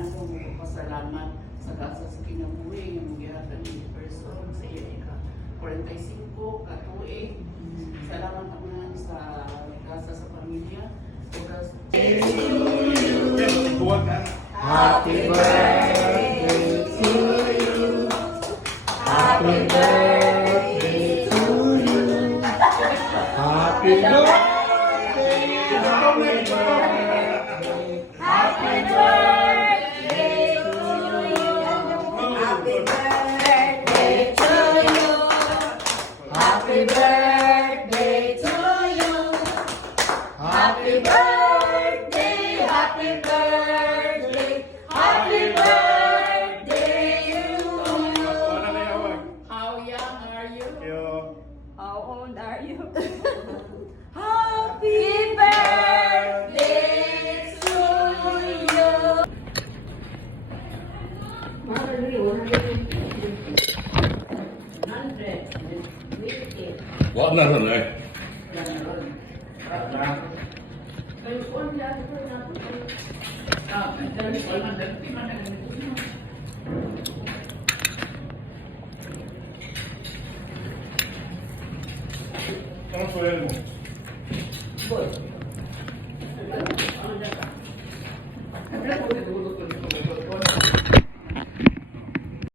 daghan ko mo pasalamat sa gasa sa kinabuhi nga magihatag ni person sa iya ika 45 ka tuig. Salamat naman sa gasa sa pamilya. Happy birthday to you. Happy birthday to you. Happy birthday. Happy birthday. Happy birthday to you. Happy birthday to you. Happy birthday to you. Happy birthday. Happy birthday. Happy birthday to you. How young are you? How old are you? Happy birthday to you. What nothing there? Ano suel mo? Boy. Ano dyan ka?